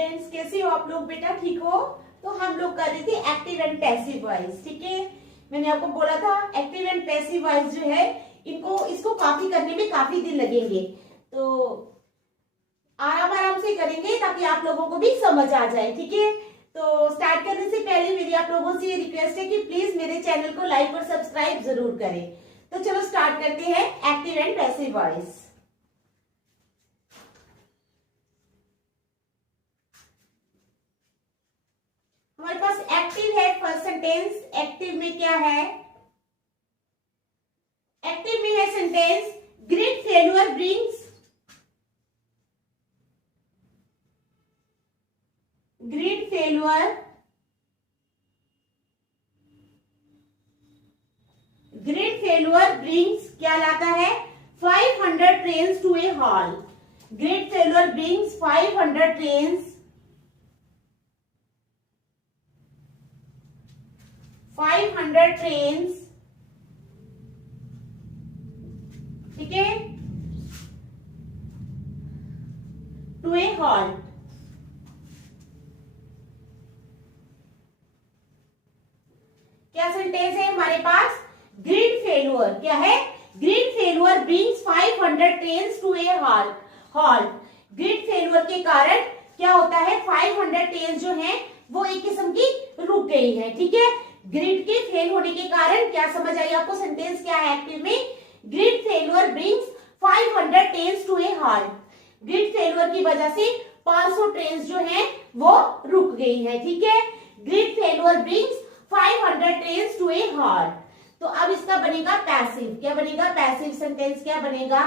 Students, कैसे हो आप लोग? बेटा ठीक हो? तो हम लोग कर रहे थे एक्टिव एंड पैसिव वॉइस। ठीक है, मैंने आपको बोला था एक्टिव एंड पैसिव वॉइस जो है इसको कॉपी करने में काफी दिन लगेंगे, तो आराम आराम से करेंगे ताकि आप लोगों को भी समझ आ जाए। ठीक है, तो स्टार्ट करने से पहले मेरी आप लोगों से रिक्वेस्ट है कि प्लीज मेरे चैनल को लाइक और सब्सक्राइब जरूर करें। तो चलो स्टार्ट करते हैं एक्टिव एंड पैसिव वॉइस। हमारे पास एक्टिव है फर्स्ट सेंटेंस। एक्टिव में क्या है? एक्टिव में है sentence great failure brings great failure brings क्या लाता है? 500 trains to a hall. Great failure brings 500 trains 500 trains, ठीक है, टू ए हॉल्ट। क्या सेंटेंस है हमारे पास? Grid failure. क्या है? Grid failure brings 500 trains to a halt. Grid failure के कारण क्या होता है? 500 ट्रेन जो है वो एक किस्म की रुक गई है। ठीक है, ग्रिड के फेल होने के कारण क्या समझ आई आपको? सेंटेंस क्या है एक्टिव में? Grid failure brings 500 trains to a halt. Grid failure की वजह से 500 ट्रेन जो है वो रुक गई है। ठीक है, grid failure brings 500 trains to a halt. तो अब इसका बनेगा पैसिव। क्या बनेगा? पैसिव सेंटेंस क्या बनेगा?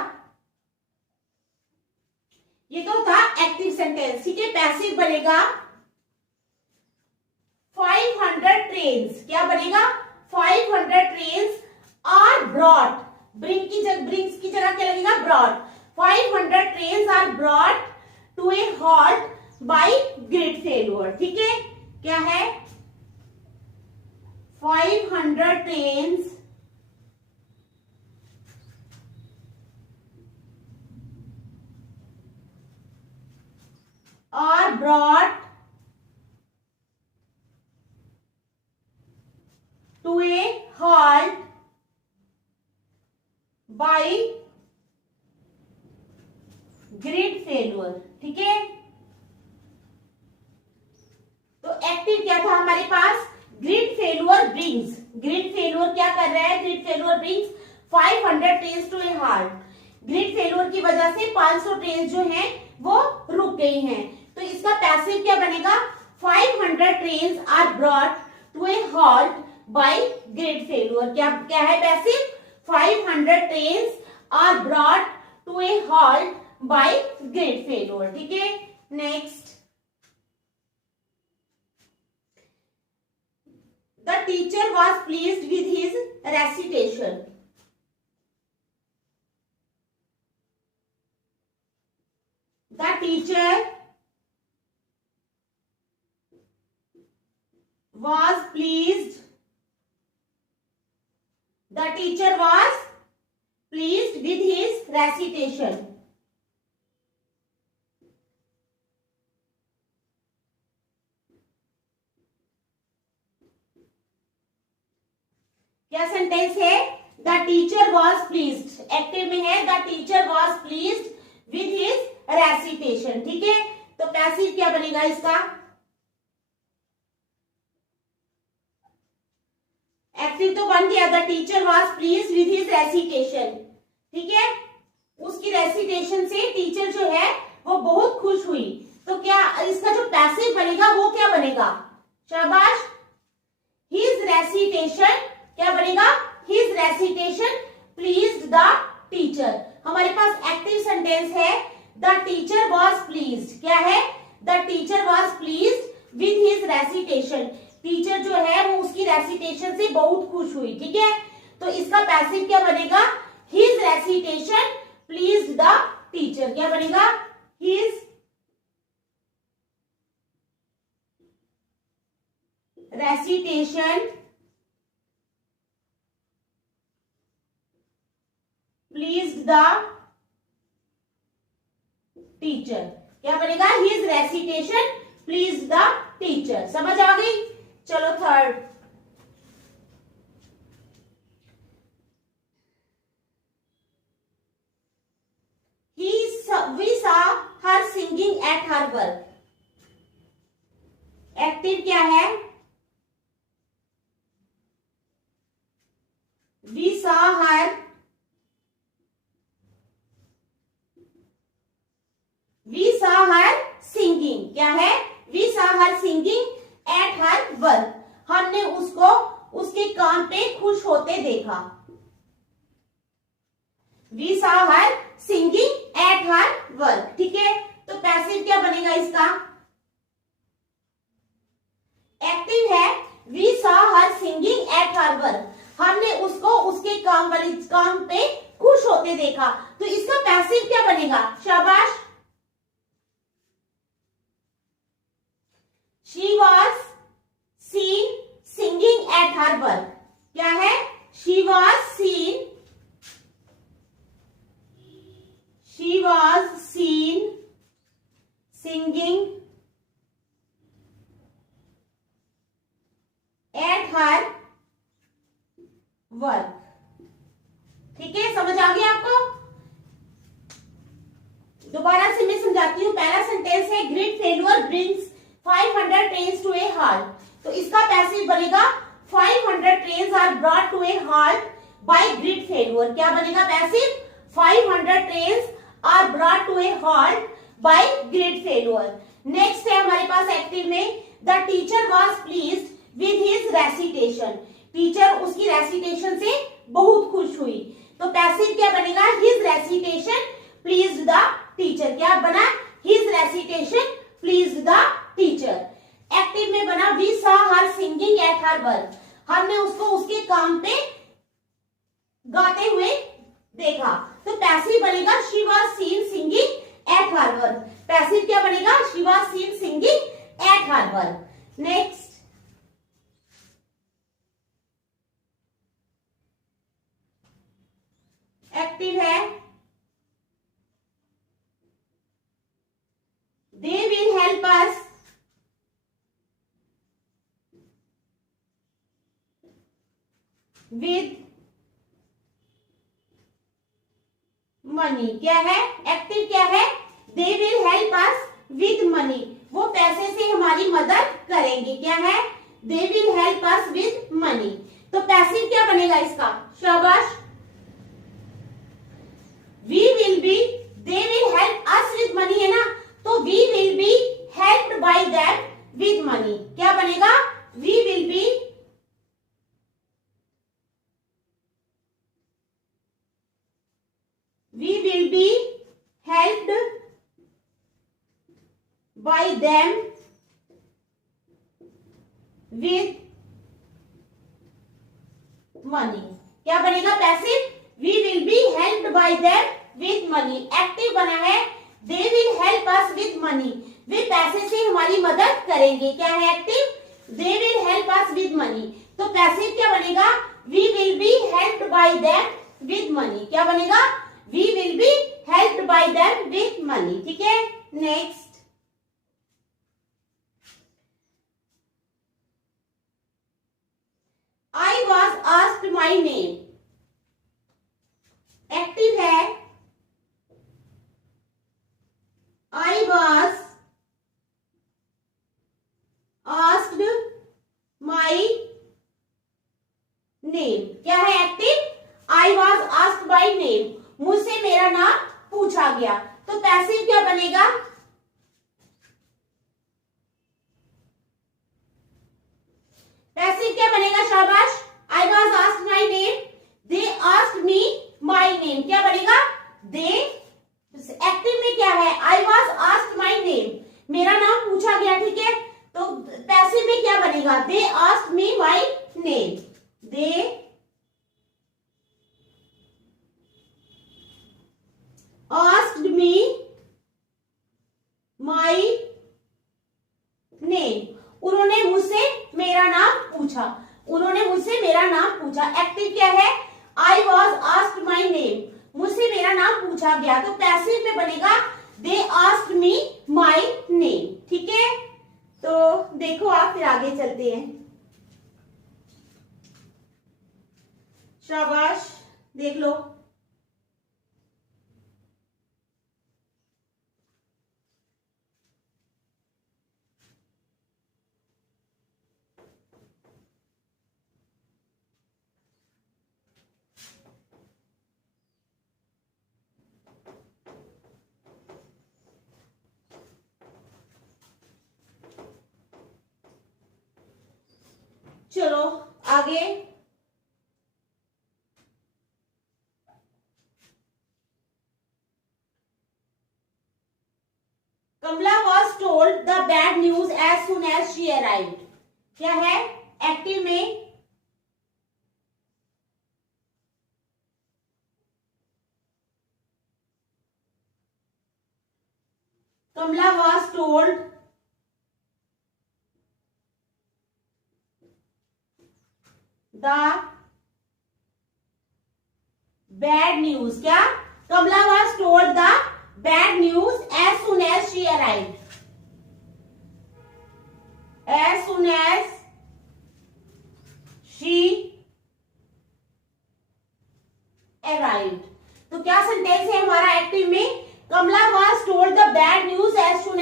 ये तो था एक्टिव सेंटेंस। ठीक है, पैसिव बनेगा 500 ट्रेन्स। क्या बनेगा? 500 ट्रेन्स आर ब्रॉट। ब्रिंग्स की जगह क्या लगेगा? Brought. 500 trains are brought to a halt by grid failure. ठीक है, क्या है? 500 trains are brought to a halt by grid failure। ठीक है, तो एक्टिव क्या था हमारे पास? Grid failure brings. Grid failure क्या कर रहा है? Grid failure brings 500 trains to a halt. Grid failure की वजह से 500 ट्रेन जो हैं वो रुक गई हैं। तो इसका पैसिव क्या बनेगा? 500 trains are brought to a halt by grid failure. क्या क्या है passive? 500 trains are brought to a halt by grid failure. ठीक है, next. The teacher was pleased with his recitation. The teacher was pleased. The teacher was pleased with his recitation. क्या sentence है? The teacher was pleased. Active में है the teacher was pleased with his recitation. ठीक है, तो passive क्या बनेगा इसका? एक्टिव तो बन गया, the teacher was pleased with his recitation. ठीक है, उसकी रेसिटेशन से टीचर जो है वो बहुत खुश हुई। तो क्या इसका जो पैसिव बनेगा वो क्या बनेगा? शाबाश, हिज रेसिटेशन। क्या बनेगा? His recitation pleased the teacher. हमारे पास एक्टिव सेंटेंस है द टीचर वॉज प्लीज्ड। क्या है? The teacher was pleased with his recitation. Teacher जो है वो उसकी रेसिटेशन से बहुत खुश हुई। ठीक है, तो इसका पैसिव क्या बनेगा? His recitation pleased the teacher. क्या बनेगा? His recitation pleased the teacher. क्या बनेगा? His recitation please the teacher. समझ आ गई? चलो third, we saw her singing at her work। Active क्या है? we saw her singing क्या है? we saw her singing at her work। हमने उसको उसके काम पे खुश होते देखा। we saw her singing at her work। ठीक है, तो पैसिव क्या बनेगा इसका? एक्टिव है we saw her singing at her work। हमने उसको उसके काम पे खुश होते देखा, तो इसका पैसिव क्या बनेगा? शाबाश। She was seen singing at her work। क्या है? She was seen singing at her work। ठीक है, समझ आ गया आपको? दोबारा से मैं समझाती हूँ। पहला सेंटेंस है grid failure brings 500 trains to a halt. तो इसका पैसिव बनेगा 500 trains are brought to a halt by grid failure. क्या बनेगा passive? 500 trains are brought to a halt by grid failure. Next है हमारे पास एक्टिव में the teacher was pleased with his recitation. Teacher उसकी रेसिटेशन से बहुत खुश हुई, तो पैसिव क्या बनेगा? His recitation pleased the teacher. क्या बना? His recitation pleased the teacher. Active में बना we saw her singing at her work. हमने उसको उसके काम पे गाते हुए देखा, तो पैसिव बनेगा she was scene singing at her work. Passive क्या बनेगा? She was scene singing at her work. Next, active है they will help us with money। क्या है? एक्टिव क्या है? they will help us with money। वो पैसे से हमारी मदद करेंगे। क्या है? they will help us with money। तो पैसिव क्या बनेगा इसका? शाबाश। we will be, they will help us with money है ना, तो we will be helped by them with money। क्या बनेगा? we will be helped by them with money। क्या बनेगा passive? we will be helped by them with money। Active बना है they will help us with money। वे पैसे से हमारी मदद करेंगे। क्या है active? they will help us with money। तो पैसिव क्या बनेगा? we will be helped by them with money। क्या बनेगा? we will be helped by them with money। ठीक है, next, I was asked my name। Active है I was asked my name। क्या है active? I was asked by name। मुझसे मेरा नाम पूछा गया, तो पैसिव क्या बनेगा? पैसिव क्या बनेगा? शाबाश। I was asked my name, they asked me my name। क्या बनेगा? they। एक्टिव में क्या है? I was asked my name, मेरा नाम पूछा गया। ठीक है, तो पैसिव में क्या बनेगा? they asked me my name। they asked me my name। उन्होंने मुझसे मेरा नाम पूछा। उन्होंने मुझसे मेरा नाम पूछा। एक्टिव क्या है? I was asked my name। मुझसे मेरा नाम पूछा गया, तो पैसिव में बनेगा they asked me my name। ठीक है, फिर आगे चलते हैं। शाबाश, देख लो। चलो आगे। Kamla was told the bad news as soon as she arrived. क्या है एक्टिव में? Kamla was told the bad news. क्या? Kamla was told the bad news as soon as she arrived. As soon as she arrived. तो क्या sentence है हमारा active में? Kamla was told the bad news as soon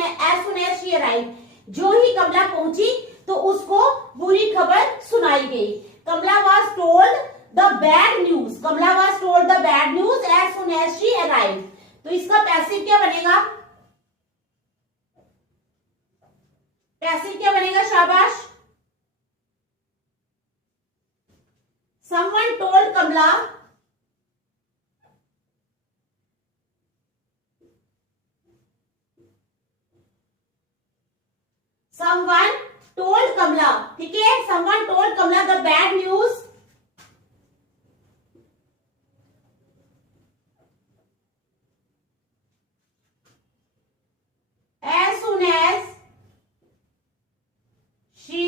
as she arrived. जो ही कमला पहुंची तो उसको बुरी खबर सुनाई गई। Kamla was told the bad news. Kamla was told the bad news as soon as she arrived. तो इसका पैसिव क्या बनेगा? पैसिव क्या बनेगा? शाबाश। Someone told Kamla someone told Kamla। ठीक है, someone told Kamla the bad news as soon as she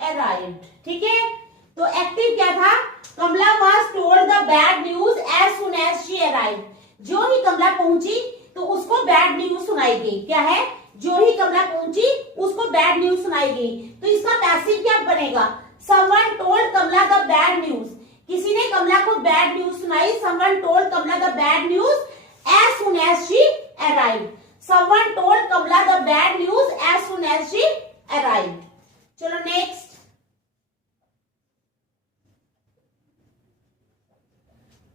arrived। ठीक है, तो एक्टिव क्या था? कमला was told the bad news as soon as she arrived। जो ही कमला पहुंची तो उसको बैड न्यूज सुनाई गई। क्या है? जो ही कमला पहुंची उसको बैड न्यूज सुनाई गई। तो इसका पैसिव क्या बनेगा? Someone told Kamala the bad news. किसी ने कमला को बैड न्यूज सुनाई। Someone told Kamala the bad news as soon as she arrived. Someone told Kamala the bad news as soon as she arrived. चलो नेक्स्ट।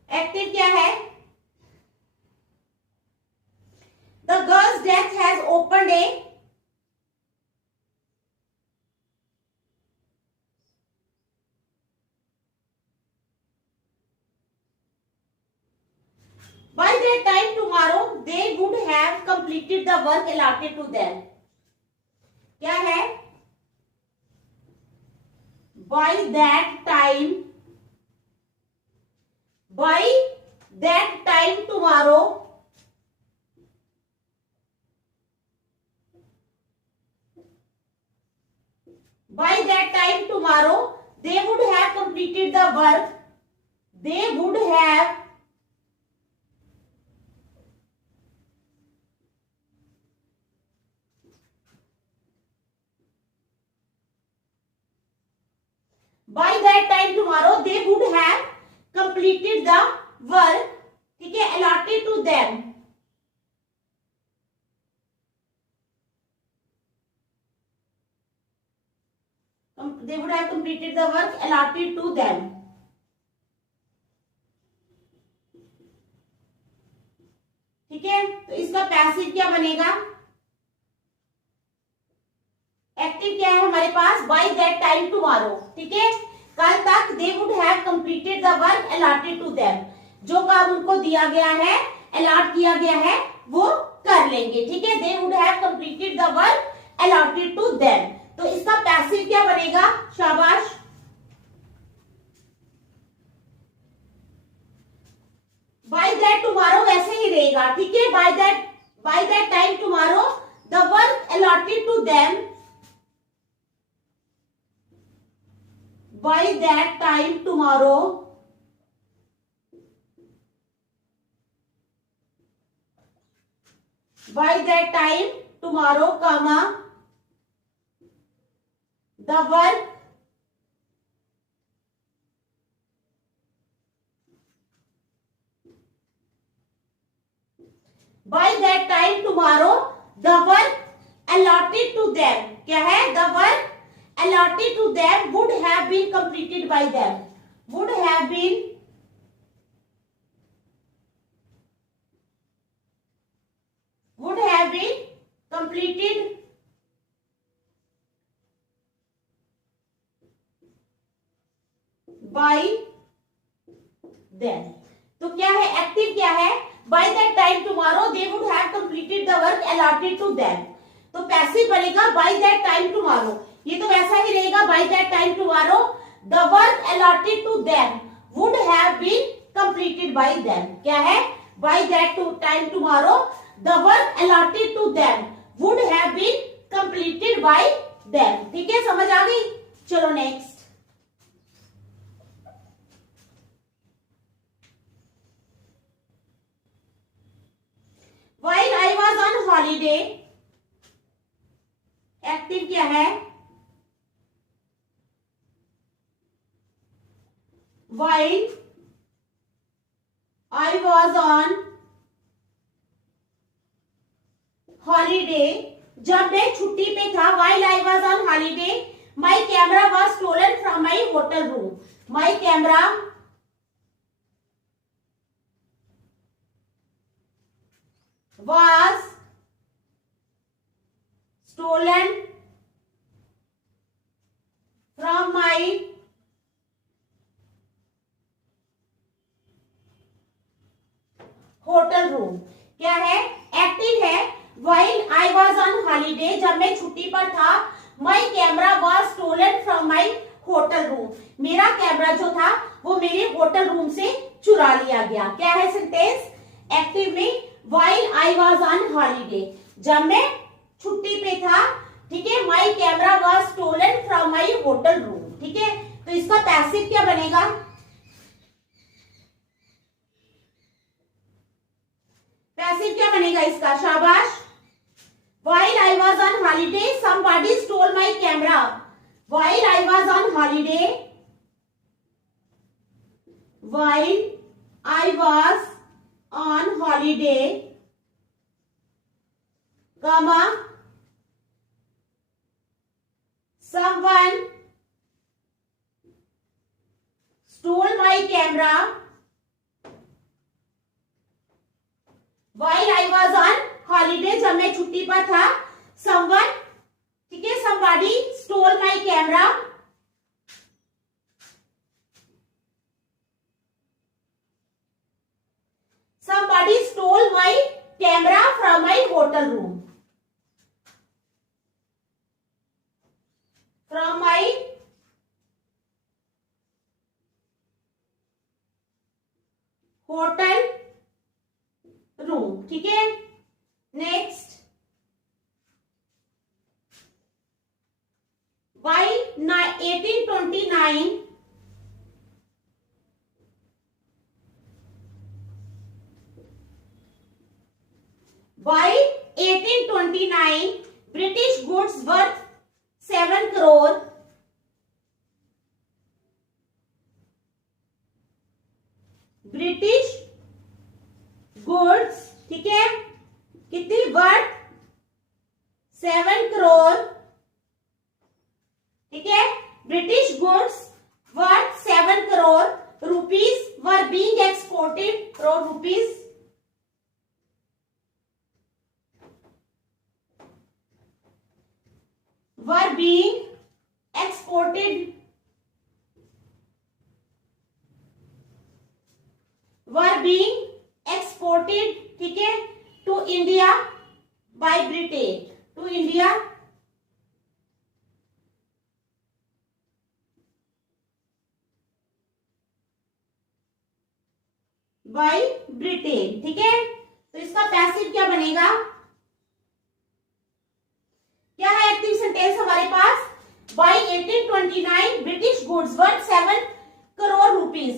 एक्टिव क्या है? The girl's death has opened a by that time tomorrow they would have completed the work allotted to them। क्या है? by that time tomorrow by that time tomorrow they would have completed the work। they would have by that time tomorrow they would have completed the work। ठीक है, allotted to them। they would have completed the work allotted to them। ठीक है, तो इसका passive क्या बनेगा? Active क्या है हमारे पास? By that time tomorrow. ठीक है, कल तक they would have completed the work allotted to them. जो काम उनको दिया गया है, अलॉट किया गया है, वो कर लेंगे। ठीक है, they would have completed the work allotted to them. तो इसका पैसिव क्या बनेगा? शाबाश। बाय दैट टुमारो वैसे ही रहेगा। ठीक है, by that time tomorrow the work allotted to them. by that time tomorrow by that time tomorrow comma the work by that time tomorrow the work allotted to them, क्या है, the work allotted to them would have been completed by them, would have been completed by them। तो क्या है, active क्या है, by that time tomorrow they would have completed the work allotted to them। तो passive बनेगा by that time tomorrow, ये तो वैसा ही रहेगा by that time tomorrow the work allotted to them would have been completed by them। क्या है, by that time tomorrow the work allotted to them would have been completed by them। ठीक है, समझ आ गई। चलो next. While I was on holiday, active क्या है, while I was on holiday, जब मैं छुट्टी पे था, while I was on holiday, my camera was stolen from my hotel room। my camera was stolen from my hotel room. क्या है, active है, while I was on holiday, जब मैं छुट्टी पर था, my camera was stolen from my hotel room, मेरा camera जो था वो मेरे होटल रूम से चुरा लिया गया। क्या है सेंटेंस, एक्टिव में while I was on holiday, जब मैं छुट्टी पे था, ठीक है, my camera was stolen from my hotel room. ठीक है, तो इसका पैसिव क्या बनेगा, पैसिव क्या बनेगा इसका, शाबाश। While I was on holiday, somebody stole my camera। While I was on holiday, while I was on holiday, comma, someone stole my camera। While I was on holiday, जब मैं छुट्टी पर था, someone, ठीक है, somebody stole my camera। somebody stole my camera from my hotel room, from my hotel room. ठीक है, next, by 1829, by 1829 British goods worth 7 crore, British goods, ठीक है, कितनी वर्थ, 7 करोड़। ठीक है, British goods worth 7 crore rupees were being exported, crore rupees were being exported, were being exported, ठीक है, to India by Britain, to India by Britain। ठीक है, तो इसका पैसिव क्या बनेगा, क्या है एक्टिव सेंटेंस हमारे पास, by 1829 British goods worth 7 crore rupees.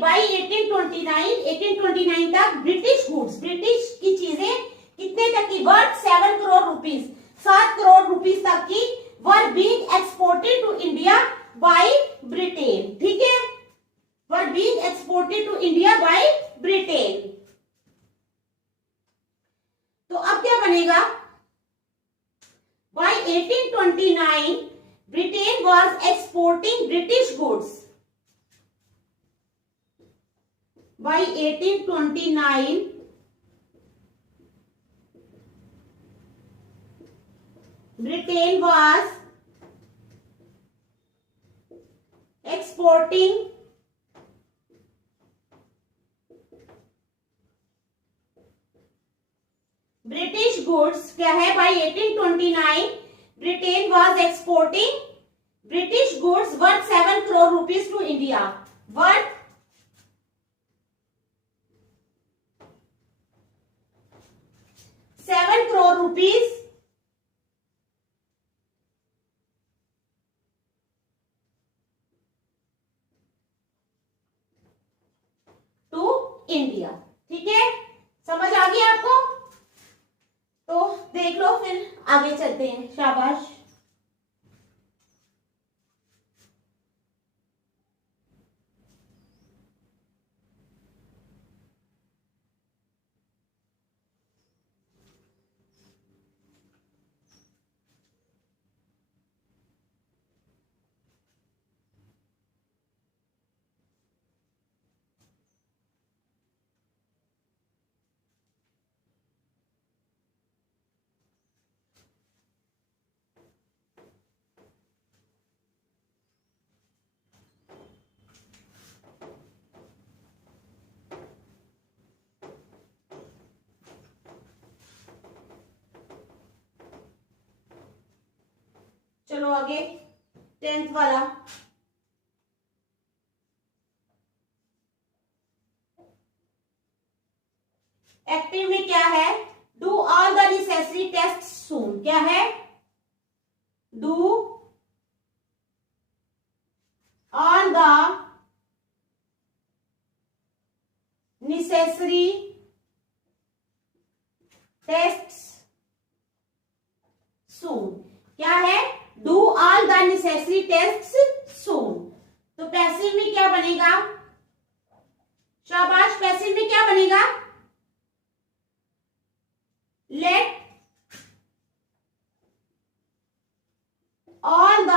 By 1829 तक ब्रिटिश गुड्स, ब्रिटिश की चीजें कितने तक की, worth 7 crore rupees, 7 crore rupees तक की, were being export 1829 Britain was exporting British goods. By 1829 Britain was exporting British goods. क्या है? By 1829 Britain was exporting British goods worth 7 crore rupees to India. Worth 7 crore rupees to India. ठीक है, समझ आ गई आपको? तो देख लो, फिर आगे चलते हैं. शाबाश. चलो आगे 10th वाला. एक्टिव में क्या है? Do all the necessary test soon. क्या है? Do all the necessary test soon. क्या है? Do all the necessary test soon. तो पैसिव में क्या बनेगा? शाबाश. पैसिव में क्या बनेगा? Let all the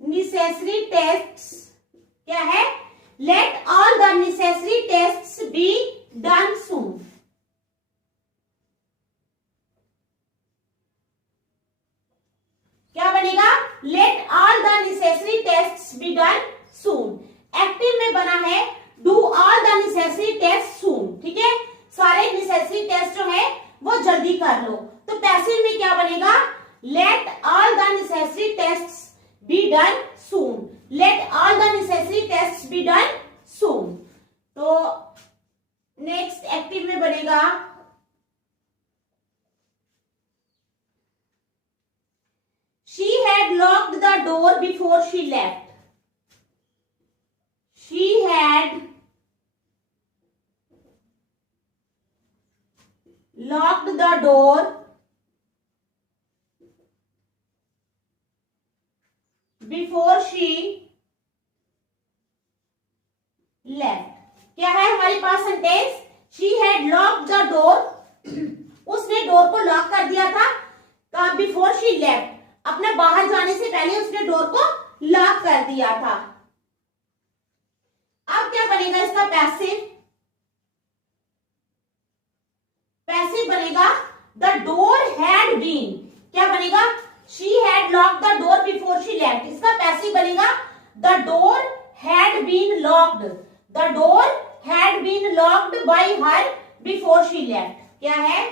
necessary tests. क्या है? Let all the necessary tests be done soon. क्या बनेगा? Let all the necessary tests be done soon. Active में बना है do all the necessary test soon. ठीक है, सारे नेसेसरी टेस्ट जो है वो जल्दी कर लो. तो पैसिव में क्या बनेगा? Let all the necessary tests be done soon. Let all the necessary tests be done soon. तो नेक्स्ट एक्टिव में बनेगा she had locked the door before she left. She had locked the door before she left. क्या है हमारे पास sentence? She had locked the door. उसने door को lock कर दिया था. बिफोर शी लेफ्ट, अपने बाहर जाने से पहले उसने डोर को लॉक कर दिया था. अब क्या बनेगा इसका? पैसिव. पैसिव बनेगा द डोर हैड बीन. क्या बनेगा? She had locked the door before she left. इसका पैसिव बनेगा the door had been locked. The door had been locked by her before she left. क्या है?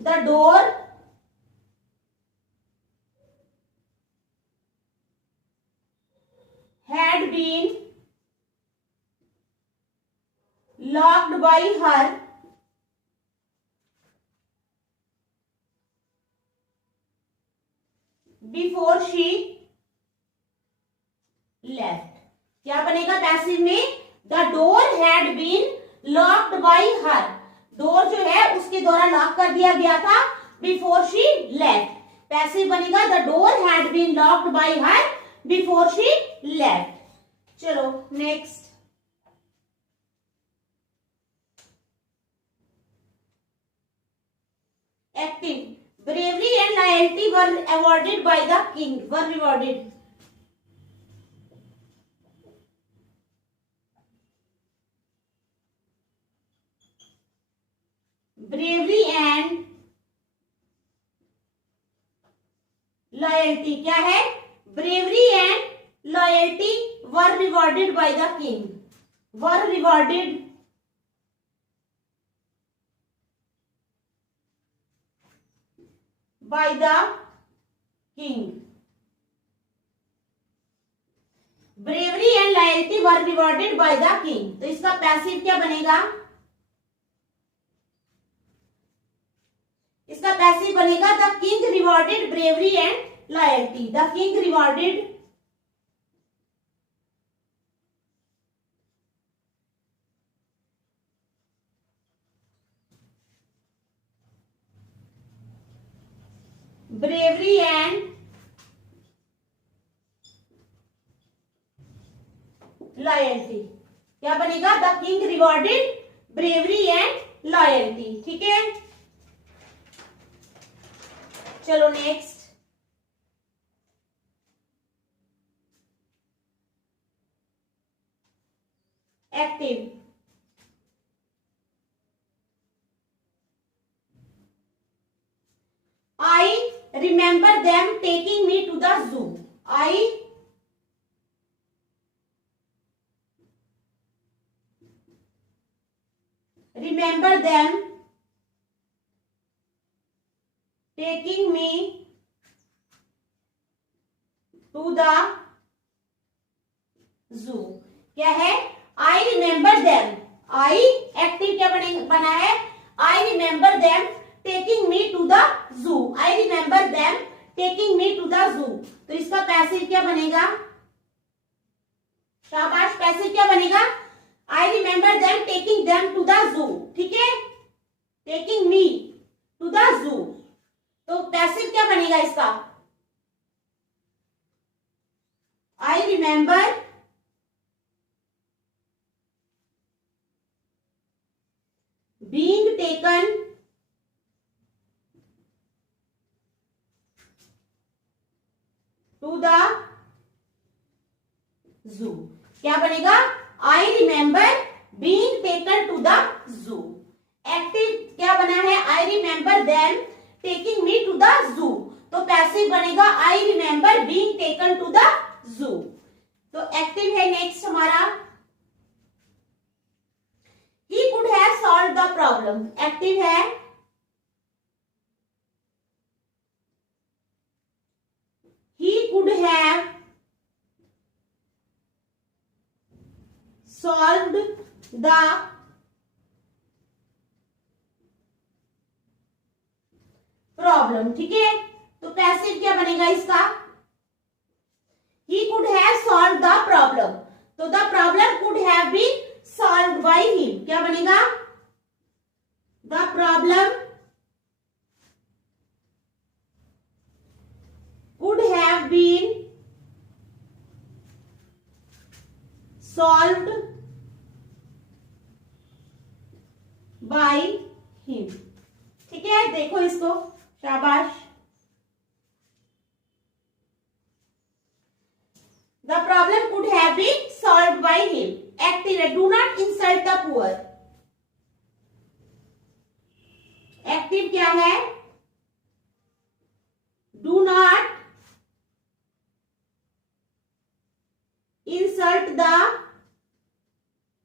The door had been locked by her before she left. क्या बनेगा passive में? The door had been locked by her. Door जो है उसके द्वारा lock कर दिया गया था बिफोर शी लेफ्ट. पैसिव बनेगा the door had been locked by her before she left. चलो next. Loyalty were awarded by the king, were rewarded. Bravery and loyalty क्या है? Bravery and loyalty were rewarded by the king, were rewarded by the king. Bravery and loyalty were rewarded by the king, तो इसका passive क्या बनेगा? इसका passive बनेगा the king rewarded bravery and loyalty, the king rewarded bravery and loyalty. क्या बनेगा? The king rewarded bravery and loyalty. ठीक है, चलो next. Active. I remember them taking me to the zoo. I remember them taking me to the zoo. क्या है? I remember them. I active क्या बना है? I remember them taking me to the zoo. I remember them taking me to the zoo. तो इसका passive क्या बनेगा? शाबाश, पैसिव क्या बनेगा? I remember them taking them to the zoo. ठीक है, taking me to the zoo. तो पैसिव क्या बनेगा इसका? I remember being taken to the zoo. क्या बनेगा? I remember being taken to the zoo. Active क्या बना है? I remember them taking me to the zoo. तो पैसिव बनेगा I remember being taken to the zoo. तो active है next हमारा। He could have solved the problem. Active है he could have solved the problem. ठीक है, तो passive क्या बनेगा इसका? He could have solved the problem. तो the problem could have been solved by him. क्या बनेगा? The problem could have been solved by him. ठीक है, देखो इसको, शाबाश। The problem could have been solved by him. Active है, do not insult the poor. Active क्या है? Do not insult the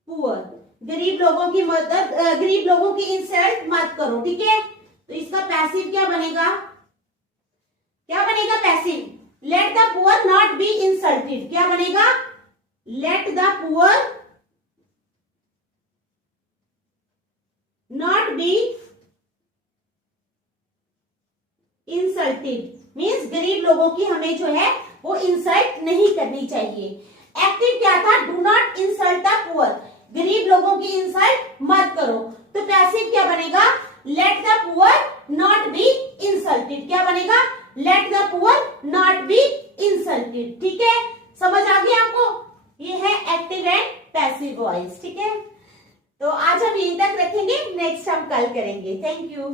poor. गरीब लोगों की मदद, गरीब लोगों की इंसल्ट मत करो। ठीक है, तो इसका पैसिव क्या बनेगा? क्या बनेगा passive? Let the poor not be insulted. क्या बनेगा? Let the poor not be insulted. Means गरीब लोगों की हमें जो है वो इंसल्ट नहीं करनी चाहिए। एक्टिव क्या था? Do not insult the poor, गरीब लोगों की इंसल्ट मत करो। तो पैसिव क्या बनेगा? Let the poor not be insulted. क्या बनेगा? Let the poor not be insulted. ठीक है, समझ आ गई आपको? ये है एक्टिव एंड पैसिव वॉइस। ठीक है, तो आज हम यहीं तक रखेंगे, नेक्स्ट हम कल करेंगे। Thank you.